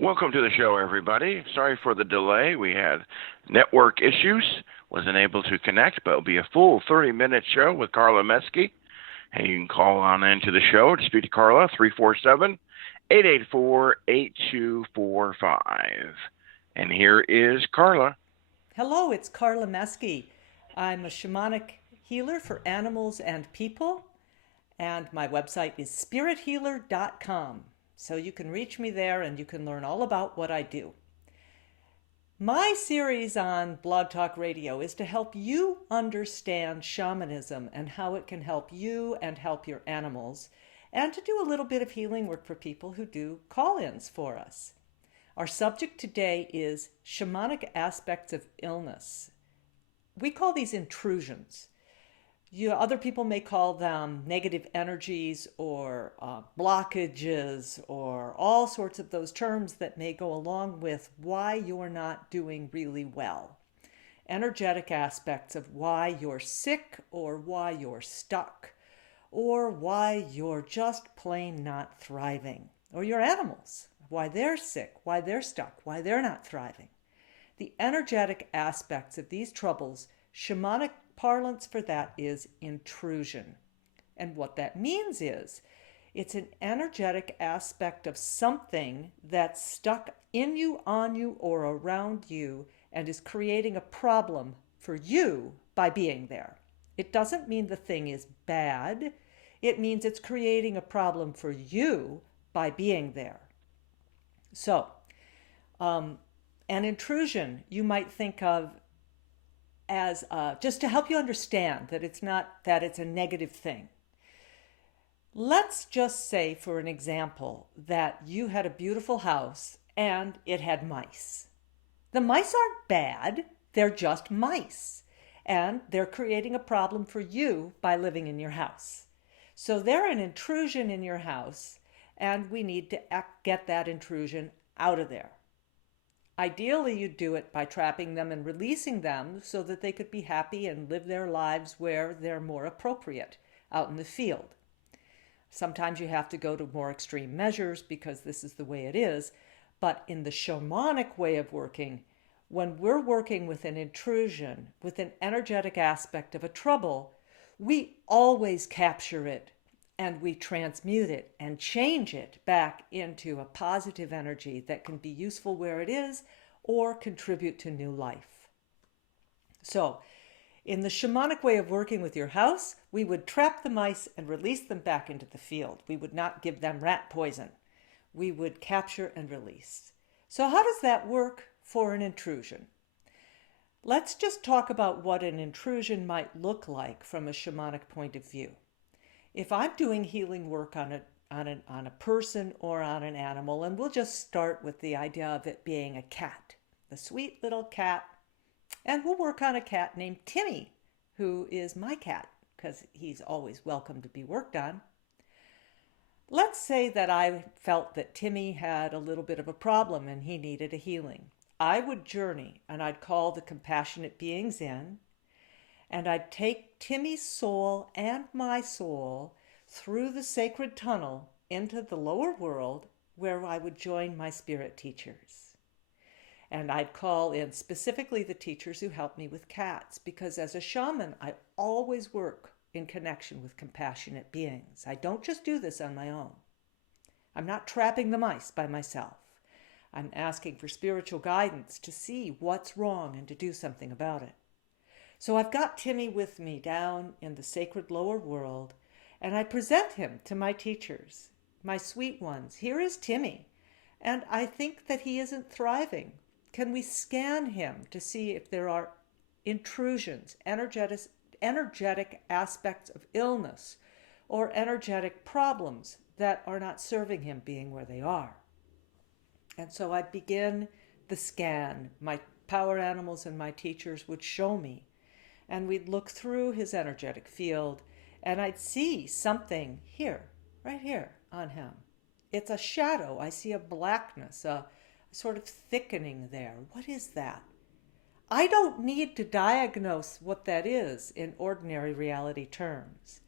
Welcome to the show, everybody. Sorry for the delay. We had network issues. Wasn't able to connect, but it'll be a full 30-minute show with Carla Mesky. And you can call on into the show to speak to Carla, 347-884-8245. And here is Carla. Hello, it's Carla Mesky. I'm a shamanic healer for animals and people, and my website is spirithealer.com. So you can reach me there and you can learn all about what I do. My series on Blog Talk Radio is to help you understand shamanism and how it can help you and help your animals, and to do a little bit of healing work for people who do call-ins for us. Our subject today is shamanic aspects of illness. We call these intrusions. Other people may call them negative energies or blockages or all sorts of those terms that may go along with why you're not doing really well. Energetic aspects of why you're sick or why you're stuck or why you're just plain not thriving, or your animals, why they're sick, why they're stuck, why they're not thriving. The energetic aspects of these troubles, shamanic parlance for that is intrusion. And what that means is it's an energetic aspect of something that's stuck in you, on you, or around you and is creating a problem for you by being there. It doesn't mean the thing is bad. It means it's creating a problem for you by being there. So, an intrusion you might think of as just to help you understand that it's not that it's a negative thing. Let's just say, for an example, that you had a beautiful house and it had mice. The mice aren't bad, they're just mice, and they're creating a problem for you by living in your house. So they're an intrusion in your house, and we need to get that intrusion out of there. Ideally, you do it by trapping them and releasing them so that they could be happy and live their lives where they're more appropriate, out in the field. Sometimes you have to go to more extreme measures because this is the way it is. But in the shamanic way of working, when we're working with an intrusion, with an energetic aspect of a trouble, we always capture it and we transmute it and change it back into a positive energy that can be useful where it is or contribute to new life. So, in the shamanic way of working with your house, we would trap the mice and release them back into the field. We would not give them rat poison. We would capture and release. So how does that work for an intrusion? Let's just talk about what an intrusion might look like from a shamanic point of view. If I'm doing healing work on a person or on an animal, and we'll just start with the idea of it being a cat, a sweet little cat, and we'll work on a cat named Timmy, who is my cat, because he's always welcome to be worked on. Let's say that I felt that Timmy had a little bit of a problem and he needed a healing. I would journey and I'd call the compassionate beings in, and I'd take Timmy's soul and my soul through the sacred tunnel into the lower world where I would join my spirit teachers. And I'd call in specifically the teachers who help me with cats, because as a shaman, I always work in connection with compassionate beings. I don't just do this on my own. I'm not trapping the mice by myself. I'm asking for spiritual guidance to see what's wrong and to do something about it. So I've got Timmy with me down in the sacred lower world, and I present him to my teachers, my sweet ones. Here is Timmy, and I think that he isn't thriving. Can we scan him to see if there are intrusions, energetic aspects of illness, or energetic problems that are not serving him being where they are? And so I'd begin the scan. My power animals and my teachers would show me, and we'd look through his energetic field, and I'd see something here, right here on him. It's a shadow. I see a blackness, a sort of thickening there. What is that? I don't need to diagnose what that is in ordinary reality terms.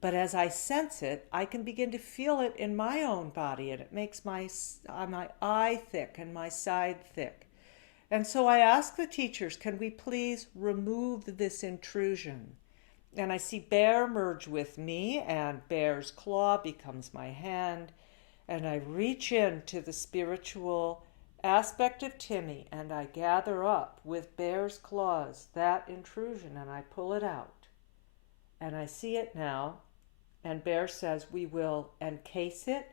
But as I sense it, I can begin to feel it in my own body, and it makes my eye thick and my side thick. And so I ask the teachers, can we please remove this intrusion? And I see Bear merge with me, and Bear's claw becomes my hand. And I reach into the spiritual aspect of Timmy, and I gather up with Bear's claws that intrusion, and I pull it out. And I see it now, and Bear says we will encase it,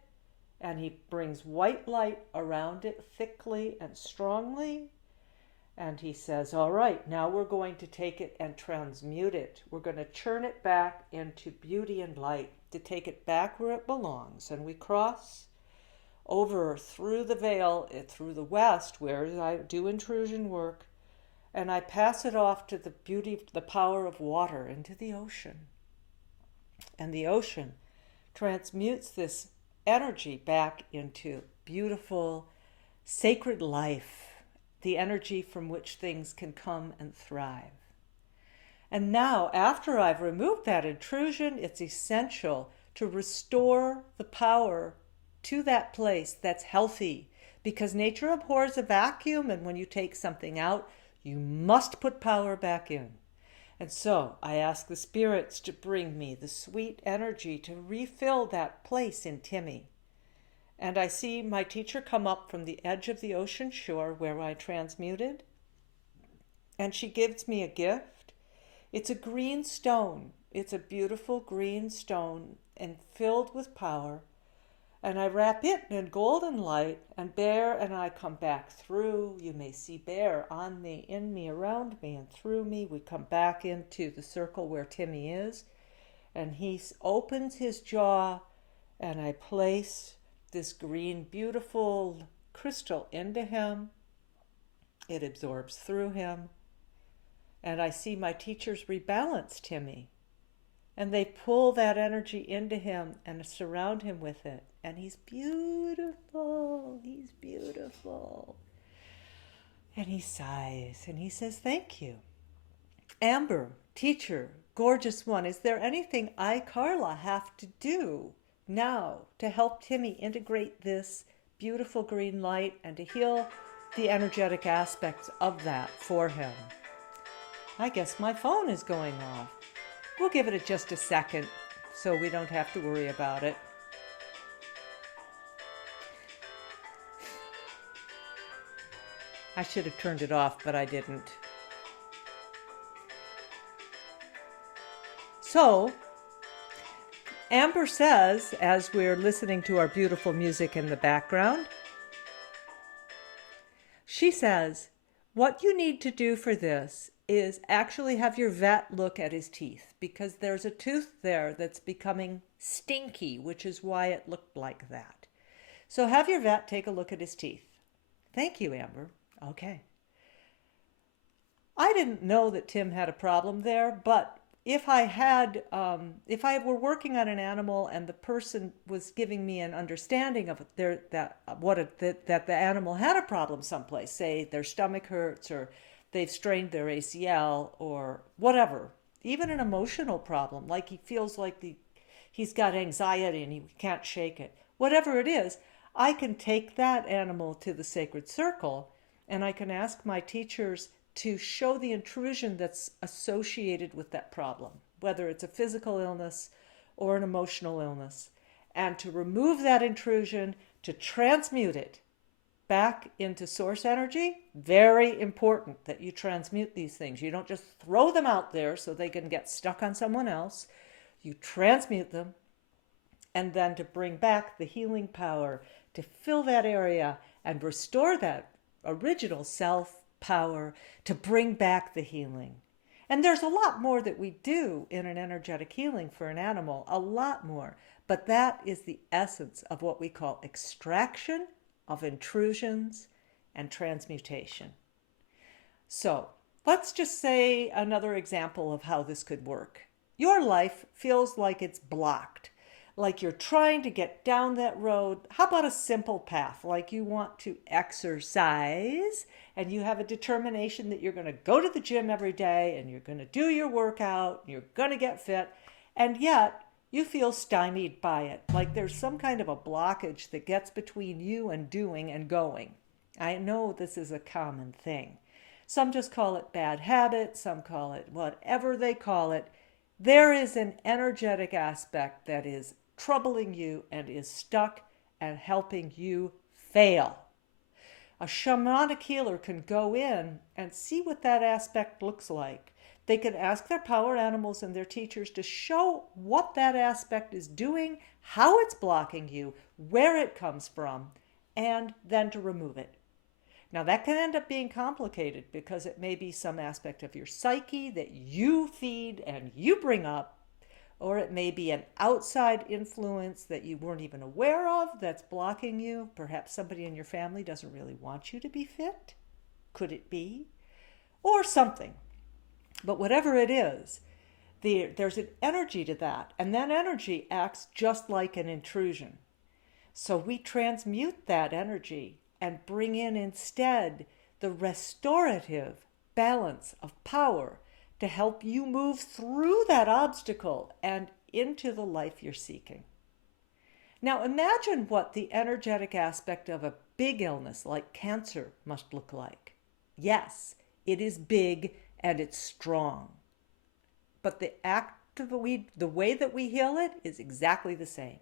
and he brings white light around it thickly and strongly. And he says, all right, now we're going to take it and transmute it. We're going to churn it back into beauty and light, to take it back where it belongs. And we cross over through the veil, through the west, where I do intrusion work, and I pass it off to the beauty, the power of water, into the ocean. And the ocean transmutes this energy back into beautiful, sacred life, the energy from which things can come and thrive. And now, after I've removed that intrusion, it's essential to restore the power to that place that's healthy, because nature abhors a vacuum, and when you take something out, you must put power back in. And so I ask the spirits to bring me the sweet energy to refill that place in Timmy. And I see my teacher come up from the edge of the ocean shore where I transmuted, and she gives me a gift. It's a green stone. It's a beautiful green stone and filled with power. And I wrap it in golden light, and Bear and I come back through. You may see Bear on me, in me, around me, and through me. We come back into the circle where Timmy is, and he opens his jaw, and I place this green, beautiful crystal into him. It absorbs through him, and I see my teachers rebalance Timmy, and they pull that energy into him and surround him with it. And he's beautiful. He's beautiful. And he sighs and he says, thank you. Amber, teacher, gorgeous one, is there anything I, Carla, have to do now to help Timmy integrate this beautiful green light and to heal the energetic aspects of that for him? I guess my phone is going off. We'll give it just a second so we don't have to worry about it. I should have turned it off, but I didn't. So, Amber says, as we're listening to our beautiful music in the background, she says, what you need to do for this is actually have your vet look at his teeth, because there's a tooth there that's becoming stinky, which is why it looked like that. So have your vet take a look at his teeth. Thank you, Amber. Okay. I didn't know that Tim had a problem there, but if I were working on an animal and the person was giving me an understanding of that the animal had a problem someplace, say their stomach hurts or they've strained their ACL or whatever, even an emotional problem, like he feels like he's got anxiety and he can't shake it, whatever it is, I can take that animal to the sacred circle and I can ask my teachers to show the intrusion that's associated with that problem, whether it's a physical illness or an emotional illness, and to remove that intrusion, to transmute it back into source energy. Very important that you transmute these things. You don't just throw them out there so they can get stuck on someone else. You transmute them, and then to bring back the healing power, to fill that area and restore that original self power, to bring back the healing. And there's a lot more that we do in an energetic healing for an animal, a lot more. But that is the essence of what we call extraction of intrusions and transmutation. So let's just say another example of how this could work. Your life feels like it's blocked, like you're trying to get down that road. How about a simple path, like you want to exercise and you have a determination that you're going to go to the gym every day and you're going to do your workout, and you're going to get fit, and yet you feel stymied by it, like there's some kind of a blockage that gets between you and doing and going. I know this is a common thing. Some just call it bad habit, some call it whatever they call it. There is an energetic aspect that is troubling you and is stuck and helping you fail. A shamanic healer can go in and see what that aspect looks like. They can ask their power animals and their teachers to show what that aspect is doing, how it's blocking you, where it comes from, and then to remove it. Now, that can end up being complicated because it may be some aspect of your psyche that you feed and you bring up, or it may be an outside influence that you weren't even aware of that's blocking you. Perhaps somebody in your family doesn't really want you to be fit. Could it be? Or something. But whatever it is, there's an energy to that, and that energy acts just like an intrusion. So we transmute that energy and bring in instead the restorative balance of power to help you move through that obstacle and into the life you're seeking. Now imagine what the energetic aspect of a big illness like cancer must look like. Yes, it is big and it's strong. But the way that we heal it is exactly the same.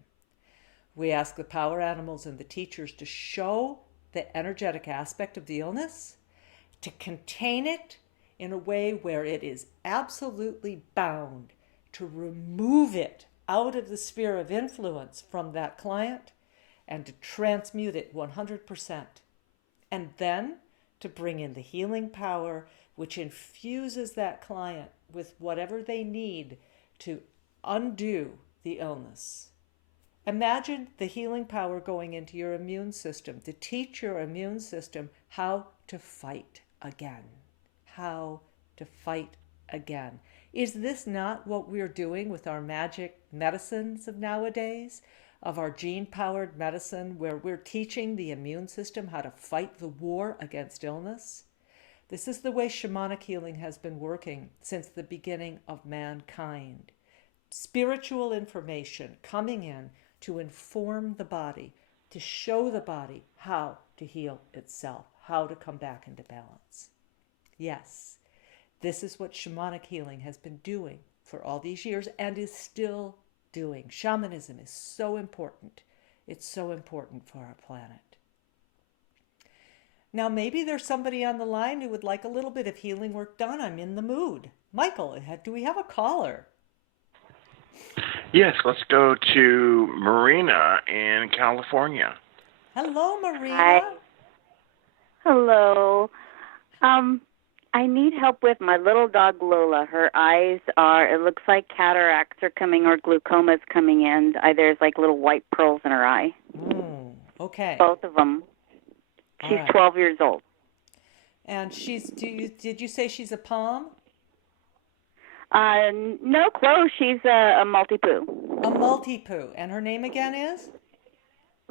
We ask the power animals and the teachers to show the energetic aspect of the illness, to contain it in a way where it is absolutely bound, to remove it out of the sphere of influence from that client, and to transmute it 100%. And then to bring in the healing power, which infuses that client with whatever they need to undo the illness. Imagine the healing power going into your immune system to teach your immune system how to fight again. How to fight again. Is this not what we're doing with our magic medicines of nowadays, of our gene-powered medicine, where we're teaching the immune system how to fight the war against illness? This is the way shamanic healing has been working since the beginning of mankind. Spiritual information coming in to inform the body, to show the body how to heal itself, how to come back into balance. Yes, this is what shamanic healing has been doing for all these years and is still doing. Shamanism is so important. It's so important for our planet. Now, maybe there's somebody on the line who would like a little bit of healing work done. I'm in the mood. Michael, do we have a caller? Yes, let's go to Marina in California. Hello, Marina. Hi. Hello. I need help with my little dog Lola. Her eyes it looks like cataracts are coming or glaucoma's coming in. There's like little white pearls in her eye. Okay. Both of them. She's 12 years old. And did you say she's a pom? No, close. She's a multi-poo. A multi-poo. And her name again is?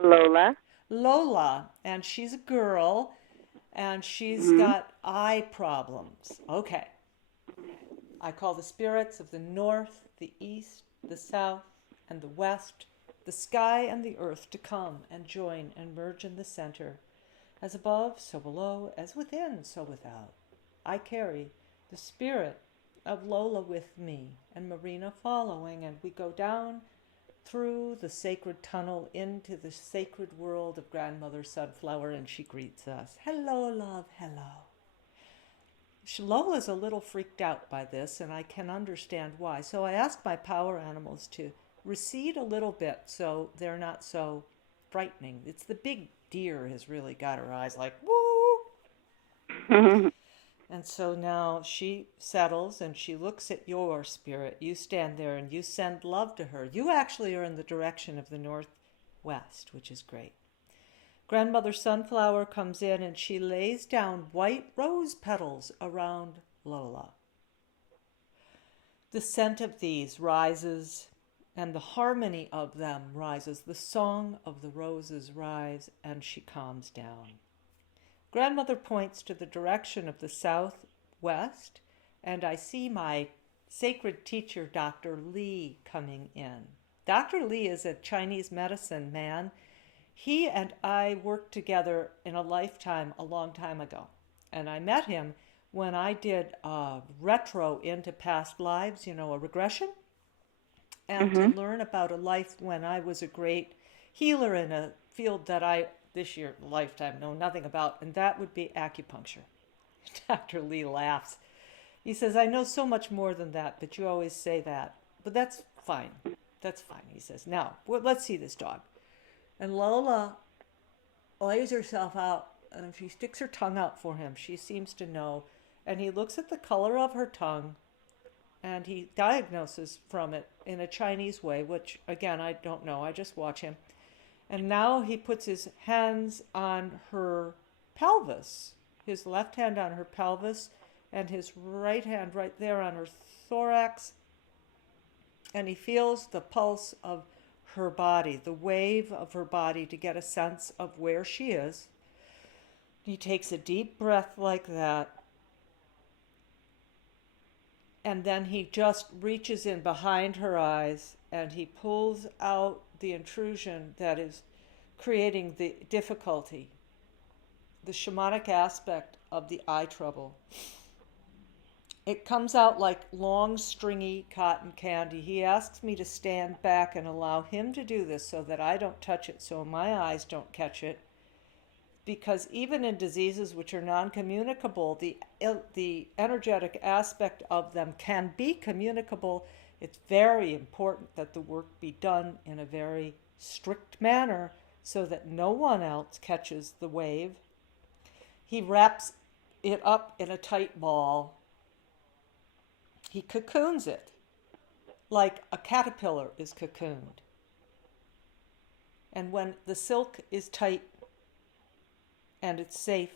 Lola. Lola. And she's a girl. And she's got eye problems. Okay. I call the spirits of the north, the east, the south, and the west, the sky and the earth to come and join and merge in the center. As above, so below, as within, so without. I carry the spirit of Lola with me and Marina following, and we go down through the sacred tunnel into the sacred world of Grandmother Sunflower, and she greets us. Hello, love, hello. Lola's a little freaked out by this, and I can understand why. So I asked my power animals to recede a little bit so they're not so frightening. It's the big deer has really got her eyes like, woo! And so now she settles and she looks at your spirit. You stand there and you send love to her. You actually are in the direction of the northwest, which is great. Grandmother Sunflower comes in and she lays down white rose petals around Lola. The scent of these rises and the harmony of them rises. The song of the roses rise and she calms down. Grandmother points to the direction of the southwest, and I see my sacred teacher, Dr. Lee, coming in. Dr. Lee is a Chinese medicine man. He and I worked together in a lifetime a long time ago. And I met him when I did a retro into past lives, a regression, and to learn about a life when I was a great healer in a field that I, this year, lifetime, know nothing about, and that would be acupuncture. Dr. Lee laughs. He says, I know so much more than that, but you always say that. But that's fine. That's fine, he says. Now, let's see this dog. And Lola lays herself out, and she sticks her tongue out for him. She seems to know. And he looks at the color of her tongue, and he diagnoses from it in a Chinese way, which, again, I don't know. I just watch him. And now he puts his hands on her pelvis, his left hand on her pelvis, and his right hand right there on her thorax. And he feels the pulse of her body, the wave of her body, to get a sense of where she is. He takes a deep breath like that. And then he just reaches in behind her eyes and he pulls out the intrusion that is creating the difficulty, the shamanic aspect of the eye trouble. It comes out like long, stringy cotton candy. He asks me to stand back and allow him to do this so that I don't touch it, so my eyes don't catch it. Because even in diseases which are non-communicable, the energetic aspect of them can be communicable. It's very important that the work be done in a very strict manner so that no one else catches the wave. He wraps it up in a tight ball. He cocoons it like a caterpillar is cocooned. And when the silk is tight and it's safe,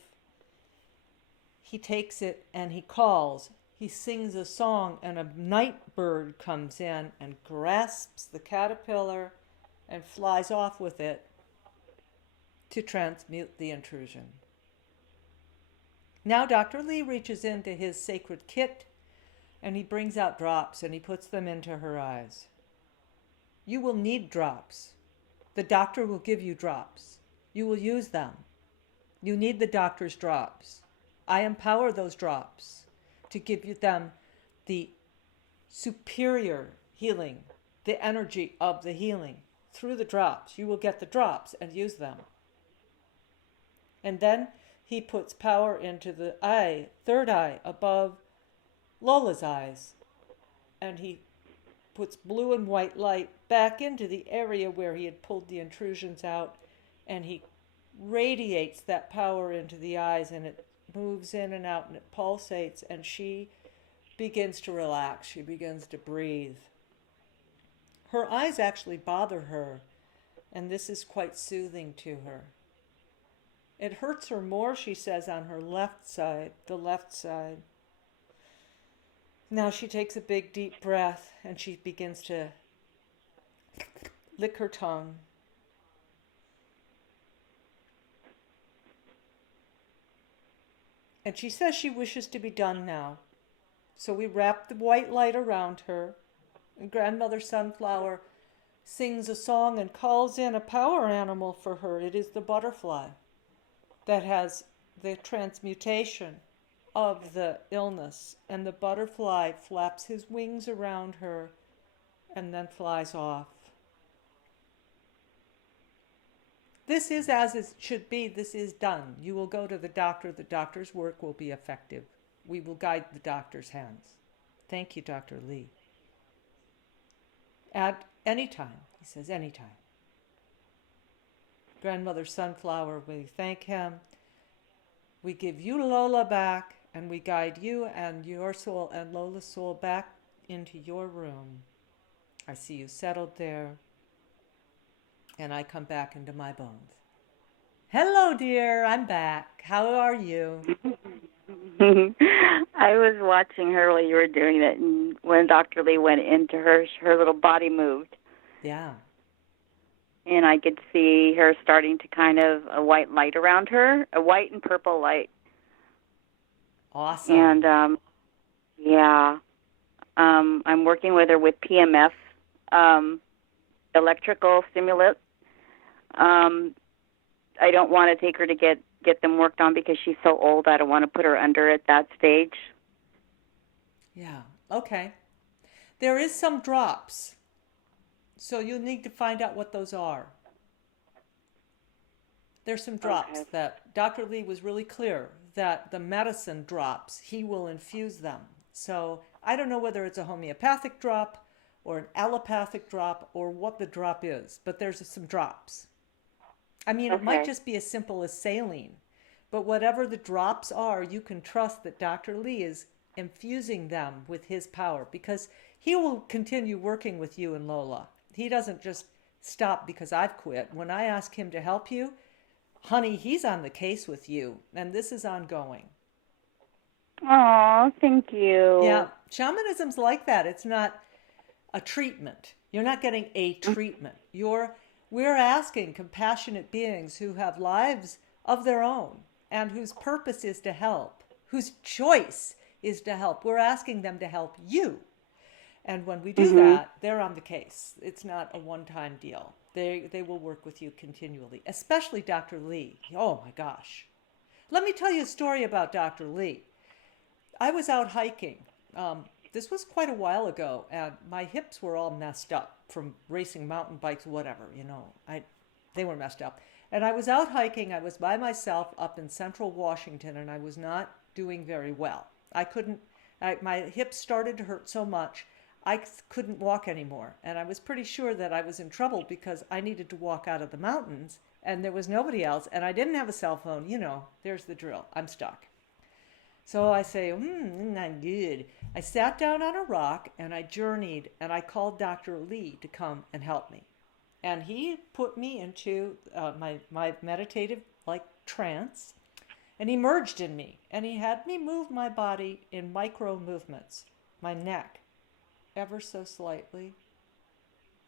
he takes it and he calls. He sings a song, and a night bird comes in and grasps the caterpillar and flies off with it to transmute the intrusion. Now Dr. Lee reaches into his sacred kit and he brings out drops and he puts them into her eyes. You will need drops. The doctor will give you drops. You will use them. You need the doctor's drops. I empower those drops to give you them the superior healing, the energy of the healing. Through the drops, you will get the drops and use them. And then he puts power into the eye, third eye, above Lola's eyes. And he puts blue and white light back into the area where he had pulled the intrusions out. And he radiates that power into the eyes, and it moves in and out and it pulsates, and she begins to relax. She begins to breathe. Her eyes actually bother her, and this is quite soothing to her. It hurts her more, she says, on her left side, the left side. Now she takes a big deep breath and she begins to lick her tongue. And she says she wishes to be done now. So we wrap the white light around her, and Grandmother Sunflower sings a song and calls in a power animal for her. It is the butterfly that has the transmutation of the illness. And the butterfly flaps his wings around her and then flies off. This is as it should be. This is done. You will go to the doctor. The doctor's work will be effective. We will guide the doctor's hands. Thank you, Dr. Lee. At any time, he says, any time. Grandmother Sunflower, we thank him. We give you Lola back, and we guide you and your soul and Lola's soul back into your room. I see you settled there, and I come back into my bones. Hello, dear. I'm back. How are you? I was watching her while you were doing that, and when Dr. Lee went into her little body moved. Yeah. And I could see her starting to kind of a white light around her, a white and purple light. Awesome. And, I'm working with her with PMF. electrical stimulus. I don't want to take her to get them worked on because she's so old. I don't want to put her under at that stage. Yeah, okay. There is some drops, so you'll need to find out what those are. There's some drops that Dr. Lee was really clear that the medicine drops, he will infuse them. So I don't know whether it's a homeopathic drop or an allopathic drop or what the drop is, but there's some drops. I mean, it might just be as simple as saline, but whatever the drops are, you can trust that Dr. Lee is infusing them with his power, because he will continue working with you and Lola. He doesn't just stop because I've quit. When I ask him to help you, honey, he's on the case with you, and this is ongoing. Oh, thank you. Yeah, shamanism's like that. It's not a treatment. You're not getting a treatment. We're asking compassionate beings who have lives of their own and whose purpose is to help, whose choice is to help. We're asking them to help you. And when we do that, they're on the case. It's not a one-time deal. They will work with you continually, especially Dr. Lee. Oh, my gosh. Let me tell you a story about Dr. Lee. I was out hiking. This was quite a while ago, and my hips were all messed up from racing mountain bikes, whatever, they were messed up. And I was out hiking. I was by myself up in central Washington, and I was not doing very well. My hips started to hurt so much, I couldn't walk anymore. And I was pretty sure that I was in trouble because I needed to walk out of the mountains, and there was nobody else, and I didn't have a cell phone. There's the drill. I'm stuck. So I say, not good. I sat down on a rock and I journeyed, and I called Dr. Lee to come and help me. And he put me into my meditative trance, and he merged in me, and he had me move my body in micro movements, my neck ever so slightly,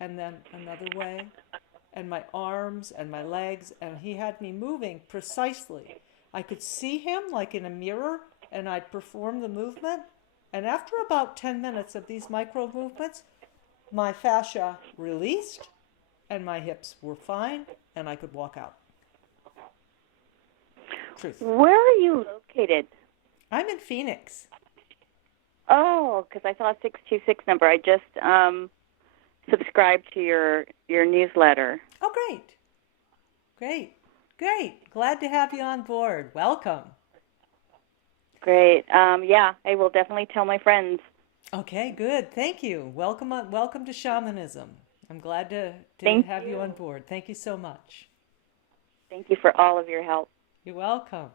and then another way, and my arms and my legs, and he had me moving precisely. I could see him like in a mirror, and I'd perform the movement. And after about 10 minutes of these micro movements, my fascia released and my hips were fine and I could walk out. Truth. Where are you located? I'm in Phoenix. Oh, because I saw a 626 number. I just subscribed to your newsletter. Oh, great. Glad to have you on board. Welcome. Great. Yeah, I will definitely tell my friends. Okay, good. Thank you. Welcome to Shamanism. I'm glad to have you on board. Thank you so much. Thank you for all of your help. You're welcome.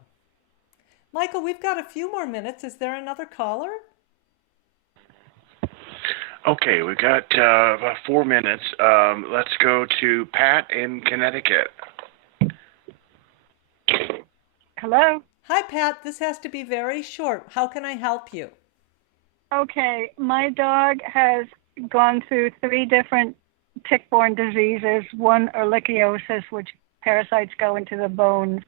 Michael, we've got a few more minutes. Is there another caller? Okay, we've got about 4 minutes. Let's go to Pat in Connecticut. Hello? Hi, Pat. This has to be very short. How can I help you? Okay, my dog has gone through 3 different tick-borne diseases, one ehrlichiosis, which parasites go into the bones.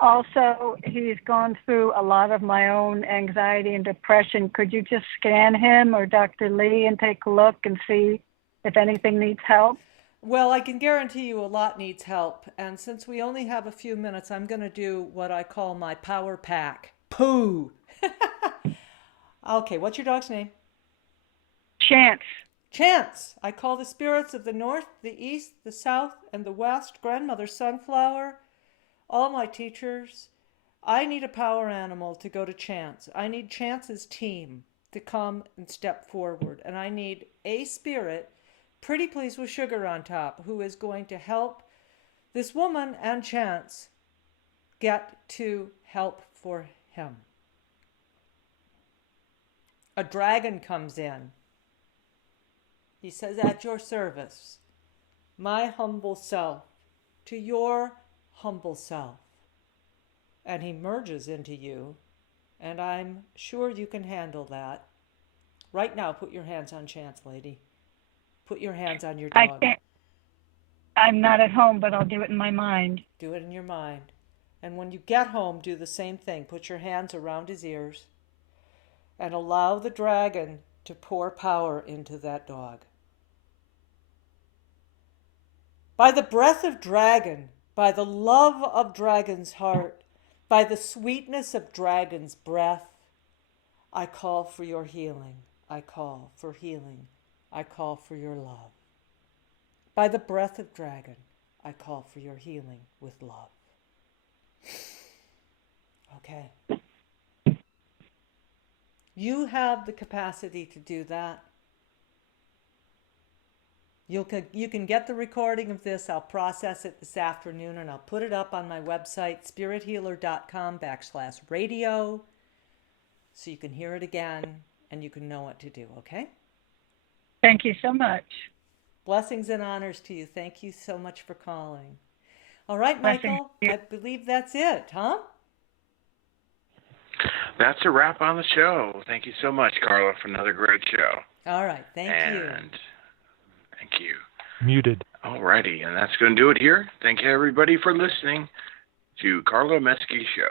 Also, he's gone through a lot of my own anxiety and depression. Could you just scan him or Dr. Lee and take a look and see if anything needs help? Well, I can guarantee you a lot needs help. And since we only have a few minutes, I'm going to do what I call my power pack. Pooh! Okay, what's your dog's name? Chance. Chance. I call the spirits of the north, the east, the south, and the west, Grandmother Sunflower, all my teachers. I need a power animal to go to Chance. I need Chance's team to come and step forward. And I need a spirit, pretty please with sugar on top, who is going to help this woman and Chance get to help for him. A dragon comes in. He says, at your service, my humble self to your humble self. And he merges into you, and I'm sure you can handle that. Right now, put your hands on Chance, lady. Put your hands on your dog. I can't. I'm not at home, but I'll do it in my mind. Do it in your mind. And when you get home, do the same thing. Put your hands around his ears and allow the dragon to pour power into that dog. By the breath of dragon, by the love of dragon's heart, by the sweetness of dragon's breath, I call for your healing. I call for healing. I call for your love. By the breath of dragon, I call for your healing with love. Okay. You have the capacity to do that. You can get the recording of this. I'll process it this afternoon and I'll put it up on my website, spirithealer.com/radio, so you can hear it again and you can know what to do, okay? Thank you so much. Blessings and honors to you. Thank you so much for calling. All right, Michael, I believe that's it, huh? That's a wrap on the show. Thank you so much, Carla, for another great show. All right, thank you. Thank you. Muted. All righty, and that's going to do it here. Thank you, everybody, for listening to Carla Metzke Show.